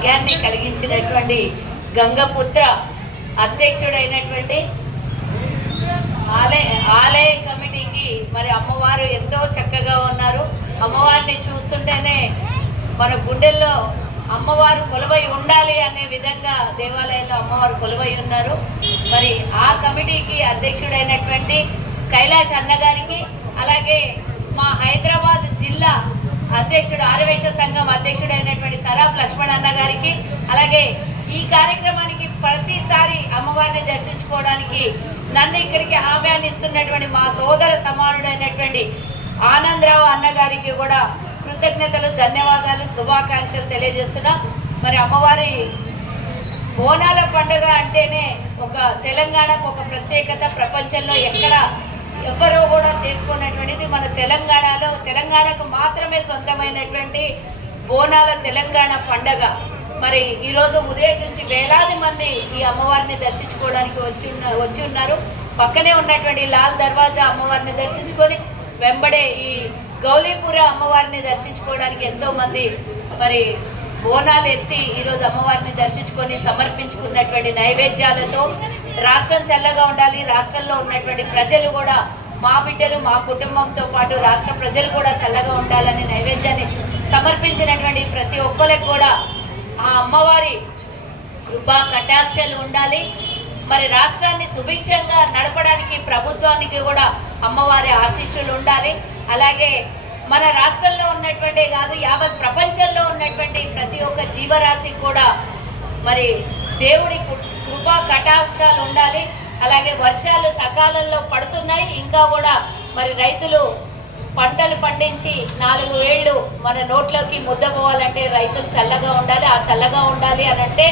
భాగ్యాన్ని కలిగించినటువంటి గంగపుత్ర అధ్యక్షుడైనటువంటి ఆలయ ఆలయ కమిటీకి మరి అమ్మవారు ఎంతో చక్కగా ఉన్నారు. అమ్మవారిని చూస్తుంటేనే మన గుండెల్లో అమ్మవారు కొలువై ఉండాలి అనే విధంగా దేవాలయంలో అమ్మవారు కొలువై ఉన్నారు. మరి ఆ కమిటీకి అధ్యక్షుడైనటువంటి కైలాష్ అన్నగారికి అలాగే మా హైదరాబాద్ అధ్యక్షుడు ఆరవేశ సంఘం అధ్యక్షుడైనటువంటి సరాబ్ లక్ష్మణ్ అన్న గారికి అలాగే ఈ కార్యక్రమానికి ప్రతిసారి అమ్మవారిని దర్శించుకోవడానికి నన్ను ఇక్కడికి హామీ ఇస్తున్నటువంటి మా సోదర సమానుడైనటువంటి ఆనందరావు అన్న గారికి కూడా కృతజ్ఞతలు ధన్యవాదాలు శుభాకాంక్షలు తెలియజేస్తున్నాం. మరి అమ్మవారి బోనాల పండుగ అంటేనే ఒక తెలంగాణకు ఒక ప్రత్యేకత ప్రపంచంలో ఎక్కడ ఎవ్వరూ కూడా చేసుకున్నటువంటిది మన తెలంగాణలో. తెలంగాణకు మాత్రమే సొంతమైనటువంటి బోనాల తెలంగాణ పండగ. మరి ఈరోజు ఉదయం నుంచి వేలాది మంది ఈ అమ్మవారిని దర్శించుకోవడానికి వచ్చి ఉన్న వచ్చి ఉన్నారు. పక్కనే ఉన్నటువంటి లాల్ దర్వాజా అమ్మవారిని దర్శించుకొని వెంబడే ఈ గౌలీపుర అమ్మవారిని దర్శించుకోవడానికి ఎంతోమంది మరి బోనాలు ఎత్తి ఈరోజు అమ్మవారిని దర్శించుకొని సమర్పించుకున్నటువంటి నైవేద్యాలతో రాష్ట్రం చల్లగా ఉండాలి రాష్ట్రంలో ఉన్నటువంటి ప్రజలు కూడా మా బిడ్డలు మా కుటుంబంతో పాటు రాష్ట్ర ప్రజలు కూడా చల్లగా ఉండాలని నైవేద్యాన్ని సమర్పించినటువంటి ప్రతి ఒక్కరికి కూడా ఆ అమ్మవారి కృపా కటాక్షలు ఉండాలి. మరి రాష్ట్రాన్ని సుభిక్షంగా నడపడానికి ప్రభుత్వానికి కూడా అమ్మవారి ఆశీస్సులు ఉండాలి. అలాగే మన రాష్ట్రంలో ఉన్నటువంటి కాదు యావత్ ప్రపంచంలో ఉన్నటువంటి ప్రతి ఒక్క జీవరాశి కూడా మరి దేవుడి కృపా కటాక్షాలు ఉండాలి. అలాగే వర్షాలు సకాలంలో పడుతున్నాయి. ఇంకా కూడా మరి రైతులు పంటలు పండించి నాలుగు వేళ్ళు మన నోట్లోకి ముద్ద పోవాలంటే రైతులు చల్లగా ఉండాలి. ఆ చల్లగా ఉండాలి అని అంటే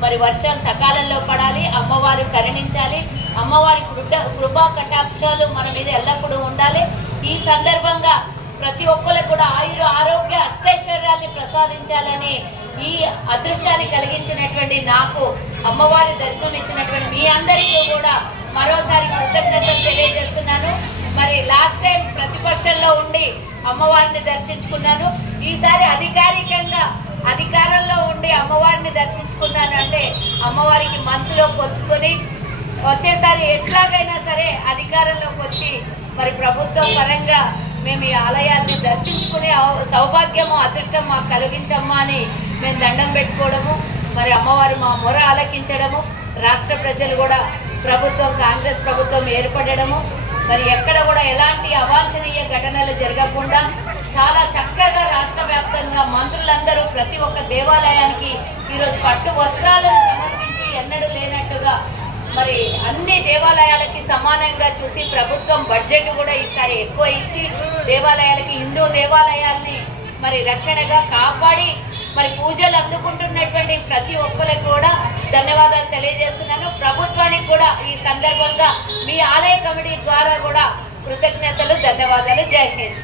మరి వర్షం సకాలంలో పడాలి. అమ్మవారు కరుణించాలి. అమ్మవారి కృప కృపా కటాక్షాలు మన మీద ఎల్లప్పుడూ ఉండాలి. ఈ సందర్భంగా ప్రతి ఒక్కరికి కూడా ఆయుర ఆరోగ్య అష్టైశ్వర్యాల్ని ప్రసాదించాలని ఈ అదృష్టాన్ని కలిగించినటువంటి నాకు అమ్మవారి దర్శనం ఇచ్చినటువంటి మీ అందరికీ కూడా మరోసారి కృతజ్ఞతలు తెలియజేస్తున్నాను. మరి లాస్ట్ టైం ప్రతిపక్షంలో ఉండి అమ్మవారిని దర్శించుకున్నాను. ఈసారి అధికారికంగా అధికారంలో ఉండి అమ్మవారిని దర్శించుకున్నాను అంటే అమ్మవారికి మనసులో కొలుచుకొని వచ్చేసారి ఎట్లాగైనా సరే అధికారంలోకి వచ్చి మరి ప్రభుత్వం పరంగా మేము ఈ ఆలయాల్ని దర్శించుకునే సౌభాగ్యము అదృష్టం మాకు కలిగించమ్మా అని మేము దండం పెట్టుకోవడము మరి అమ్మవారు మా మొర ఆలకించడము రాష్ట్ర ప్రజలు కూడా ప్రభుత్వం కాంగ్రెస్ ప్రభుత్వం ఏర్పడడము మరి ఎక్కడ కూడా ఎలాంటి అవాంఛనీయ ఘటనలు జరగకుండా చాలా చక్కగా రాష్ట్ర వ్యాప్తంగా మంత్రులందరూ ప్రతి ఒక్క దేవాలయానికి ఈరోజు పట్టు వస్త్రాలను సమర్పించి ఎన్నడూ లేనట్టుగా మరి అన్ని దేవాలయాలకి సమానంగా చూసి ప్రభుత్వం బడ్జెట్ కూడా ఈసారి ఎక్కువ ఇచ్చి దేవాలయాలకి హిందూ దేవాలయాల్ని మరి రక్షణగా కాపాడి మరి పూజలు అందుకుంటున్నటువంటి ప్రతి ఒక్కరికి కూడా ధన్యవాదాలు తెలియజేస్తున్నాను. ప్రభుత్వానికి కూడా ఈ సందర్భంగా మీ ఆలయ కమిటీ ద్వారా కూడా కృతజ్ఞతలు ధన్యవాదాలు. జై హింద్.